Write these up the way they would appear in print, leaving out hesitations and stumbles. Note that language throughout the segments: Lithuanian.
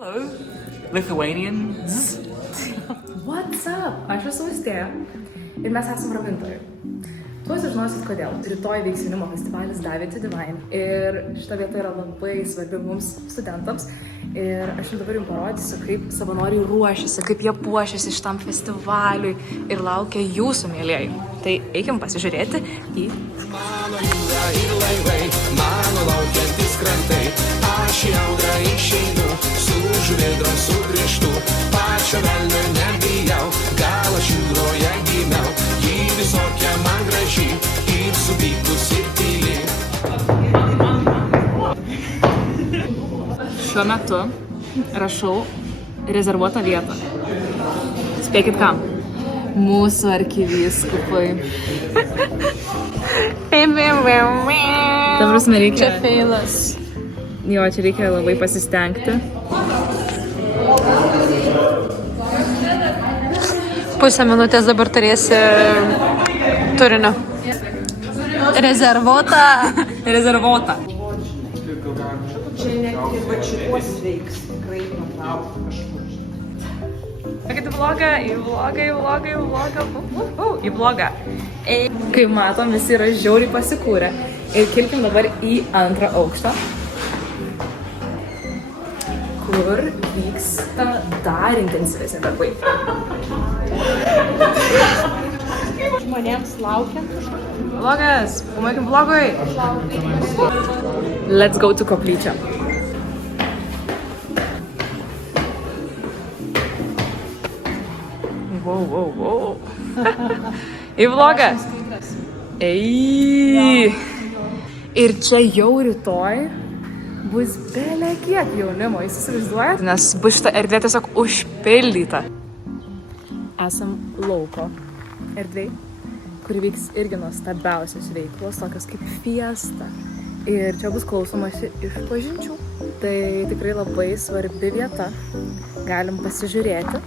Hello, Lithuanians. What's up? Aš esu Austėja ir mes esame ramintojai. Tuoj sužinosit kodėl. Rytoj vyks jaunimo festivalis Dive to Divine ir šita vieta yra labai svarbi mums studentams. Ir aš jums dabar jums parodysiu, kaip savanoriai ruošiasi, kaip jie puošiasi šitam festivaliui ir laukia jūsų, mėlėjai. Tai eikim pasižiūrėti į... Mano jūra ir laivai, mano laukiantis krantai, aš į audrą išeinu, su žuvėdrom sugrįžtu, pačio velnio nebijau, gal aš jūroje gimiau, ji visokia man graži, ir supykus ir tyli. Šiuo metu rašau rezervuotą vietą. Spėkit kam? Mūsų arkivyskupui. Ta prasme, reikia... Čia feilas. Jo, čia reikia labai pasistengti. Pusę minutės dabar turėsi turinio. Rezervuota. Rezervuota. Čia net ir va šitos veiks tikrai nutraukti kažkur. Sakyti į vlogą. Kaip matom, visi yra žiauriai pasikūrę. Ir kilkim dabar į antrą aukštą, kur vyksta dar intensyvesni darbai. Žmonėms laukiant. Vlogas, pamatykim vlogui. Let's go to koplyčią. Wow. Į vlogą. Ei. Ir čia jau rytoj bus belė kiek jaunimo, jūs įsivaizduojat? Nes bus šita erdvė tiesiog užpildyta. Esam lauko erdvėj, kur vyks irgi nuostabiausios veiklos, tokios kaip fiesta. Ir čia bus klausomasi išpažinčių. Tai tikrai labai svarbi vieta. Galim pasižiūrėti.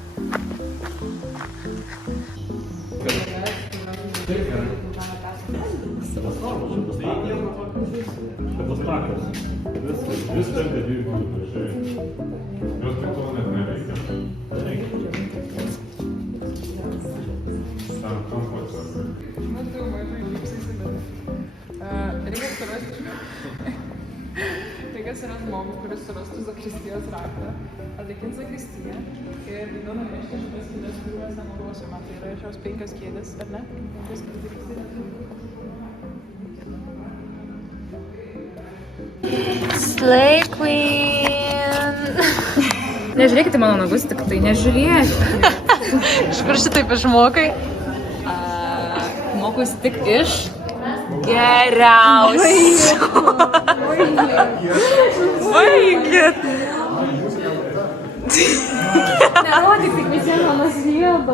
Reikia surasti žmogų, kuris surastų zakristijos raktą, atlikins zakristiją ir vėliau nunešti šitas kėdės, kurių mes nenaudosime. Tai yra šios 5 kėdės, ar ne? 5 kėdės. Slay Queen. Nežiūrėkite mano nagus, tik tai nežiūrėkite. Iš kur šitaip išmokai? Mokusi tik iš geriausių. Baigit. Nerodyk tik visiems mano svieldą.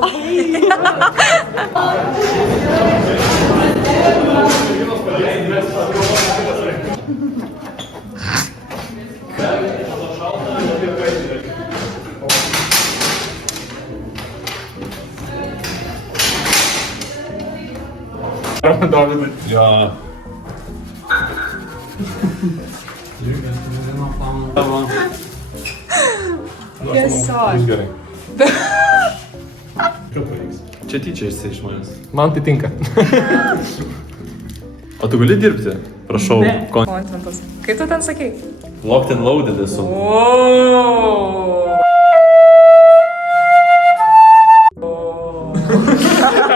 Davidai. Ja. Tiesiog. Gerai. Čia tyčia iš manęs. Man tai tinka. O tu gali dirbti? Prašau. Kontentas. Kaip tu ten sakei? Locked and loaded esu.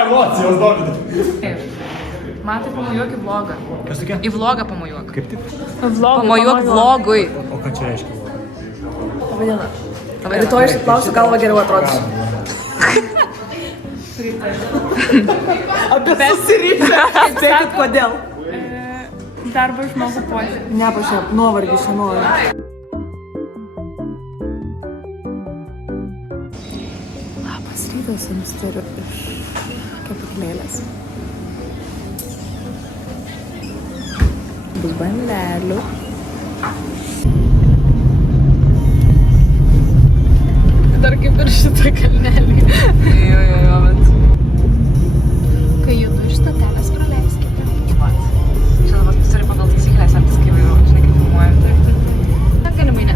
Emocijos, Davidai. Man tai pamojuok į vlogą. Kas tokia? Į vlogą pamojuok. Kaip tik? Pamojuok vlogui. O ką čia reiškia vlogas? Labai diena. Rytoj išsiplausiu galvą geriau atrodys. Apie susiryšę. Spėkit kodėl. Darbo išmokų požiūrį. Nepašia, nuovargis, nenoriu. Labas rytas, jums turiu iš kepurėlės. Bus bandelių. Dar kaip ir šitą kalnelį. Jo, bet... Kai judu iš stotelės praleiskite. Čia dabar turi pagal taisyklės, ar tas kaip vairuoju, žinai, kaip filmuoju. Galimai ne.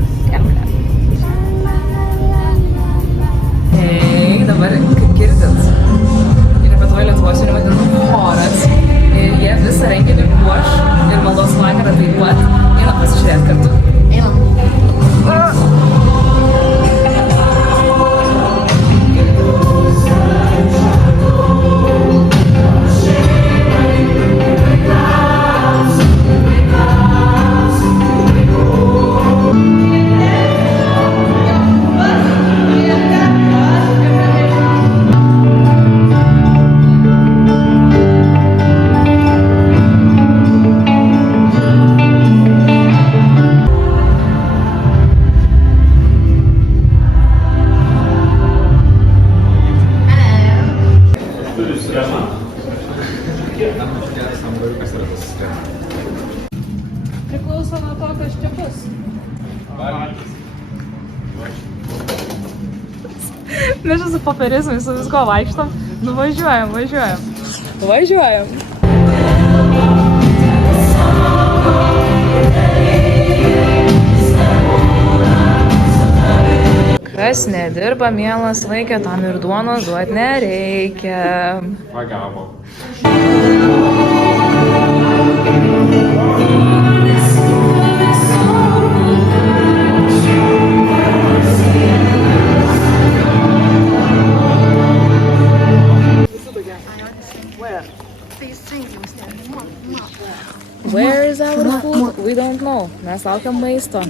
Mes čia su popierizmais, su visko vaikštom. Nuvažiuojam. Kas nedirba, mielas vaikė, tam ir duonos duot nereikia. Pagavo. Where is our food? We don't know. Mes laukiam maisto.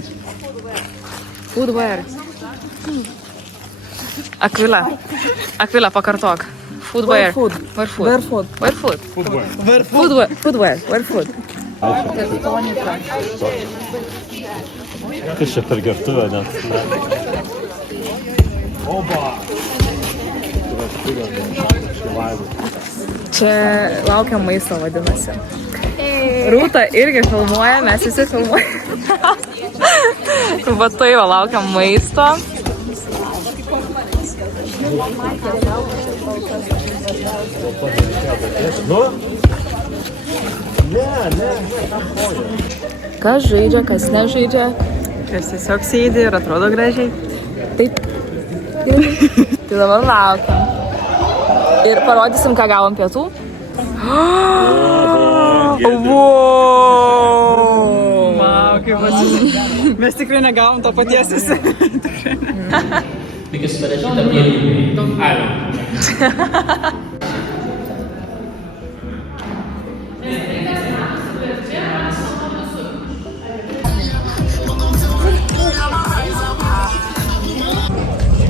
Food where? Akvilė, pakartok. Food where? Where food? Where food? Kas čia per gertuvę net? Čia laukiam maisto, vadinasi. Rūta irgi filmuoja, mes visi filmuojame. Va tai va, laukiam maisto. Kas žaidžia, kas nežaidžia. Kas tiesiog sėdi ir atrodo gražiai. Taip. Tai dabar laukiam. Ir parodysim, ką gavom pietų. Wow, kaip pasisekė. Mes tikrai negavom to paties visi.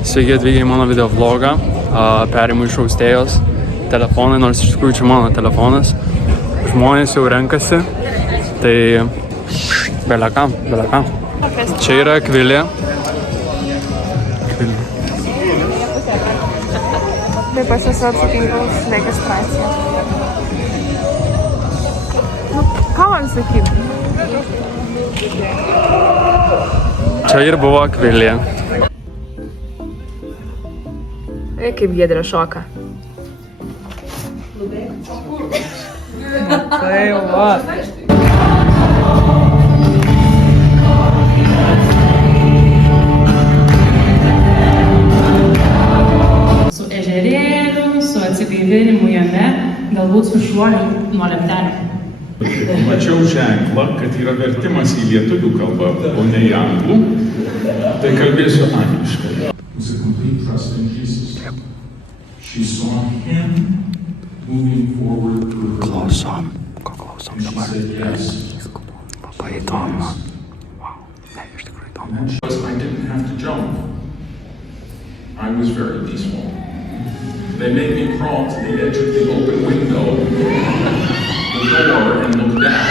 Sveiki atvykę į mano video vlogą, perimu iš austėjos telefonai, nors iš tikrųjų čia mano telefonas. Žmonės jau renkasi, tai belekam. Čia yra Akvilė. Taip, aš esu atsakinga už registraciją. Ką man sakyti? Čia ir buvo Akvilė. Kaip Giedrė šoka. Tai va. Su ežerėliu, su atsigaivinimu jame, galbūt su šuoliu nuo leptelio. Mačiau ženklą, kad yra vertimas į lietuvių kalbą, o ne į anglų. Tai kalbėsiu angliškai. She saw him moving forward through her life. Klausom dabar. Labai įdomu. I didn't have to jump. I was very peaceful. They made me crawl to the edge of the open window, the door, and look down.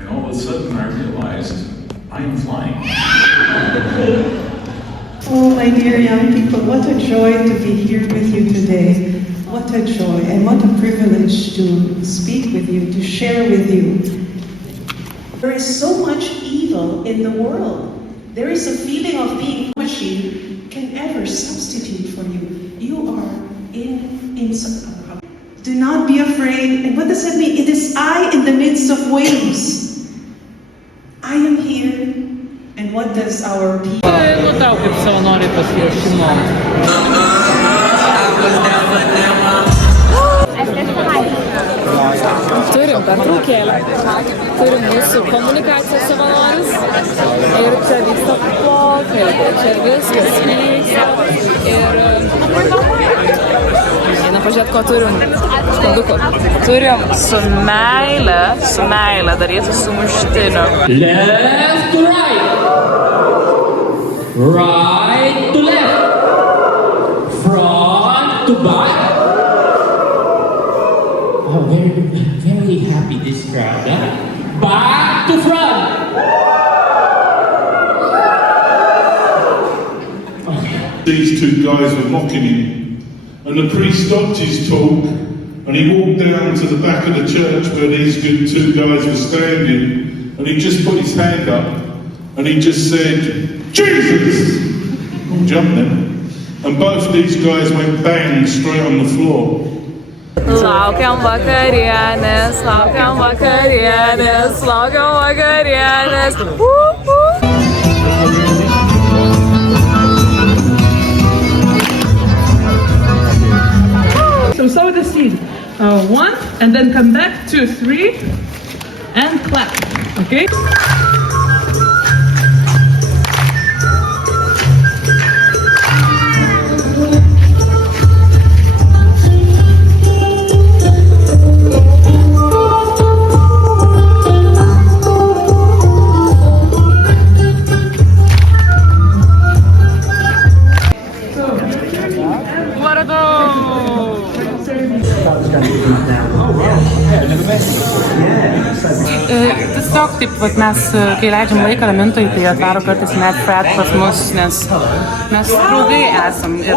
And all of a sudden I realized I am flying. Oh, my dear young people, what a joy to be here with you today. What a joy and what a privilege to speak with you, to share with you. There is so much evil in the world. There is a feeling of being pushy can ever substitute for you. You are in do not be afraid. And what does that mean? It is I in the midst of waves. I am here. And what does our people... Matau kaip savanoriai pasiruošimo. Turim pertraukėlę. Turim mūsų komunikacijos savanorius. Ir čia vyksta pokalbė. Čia viskas vyksta. Ir... Eina pažiūrėt, ko turim. Škanduku. Turim su meile daryti sumuštiniu. Left to right. Right to left. Front to back. Oh, very happy this crowd, huh? Back to front. These two guys were mocking him, and the priest stopped his talk, and he walked down to the back of the church where these good two guys were standing, and he just put his hand up, and he just said, Jesus! Jump then. and both of these guys went bang straight on the floor. Laukiam vakarienės, laukiam vakarienės, laukiam vakarienės. So sow the seed. 1, and then come back, 2, 3, and clap. Okay? Tiesiog taip, vat mes, kai leidžiam laiką ramintojai, tai atvaro kartais net Fred pas mus, nes mes draugai esam. Ir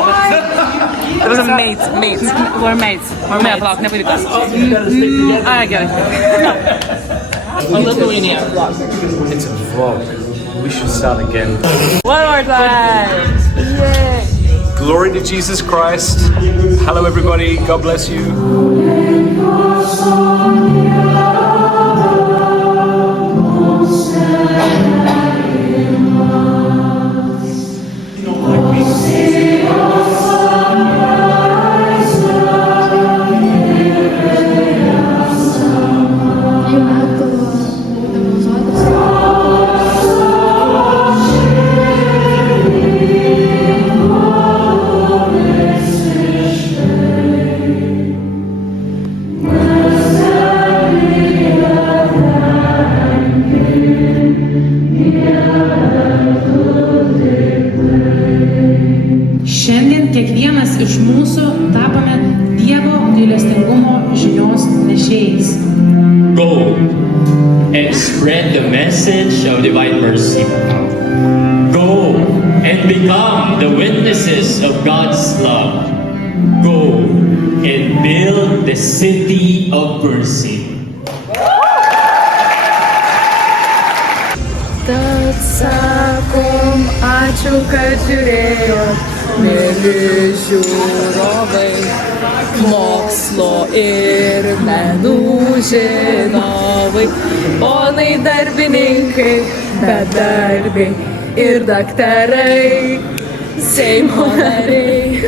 Mates. We're mates. Ne, palauk, nepavyko. Ai, gerai. It's a vlog. We should start again. One more time. Yay. Glory to Jesus Christ. Hello everybody. God bless you. Šiandien kiekvienas iš mūsų tapome Dievo gailestingumo žinios nešėjais. Go and spread the message of divine mercy. Go and become the witnesses of God's love. Go and build the city of mercy. Tad sakom, ačiū, kad žiūrėjot, mėly žiūrovai, mokslo ir menų žinovai, ponai darbininkai, bedarbiai ir daktarai, Seimo nariai.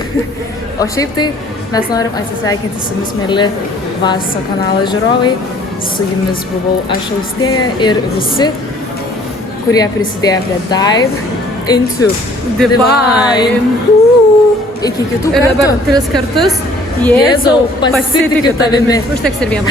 O šiaip tai mes norim atsisveikinti su jumis, mėly Vaso kanalo žiūrovai. Su jumis buvau aš, Austėja, ir visi, kurie prisidėjo prie Dive into Divine. Iki kitų kartų. Ir dabar 3 kartus. Jėzau, pasitikiu tavimi. Užteks ir vieną.